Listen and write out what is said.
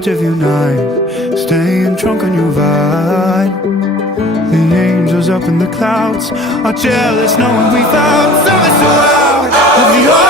edge of your knife, staying drunk on your vibe. The angels up in the clouds are jealous knowing we found something so out of the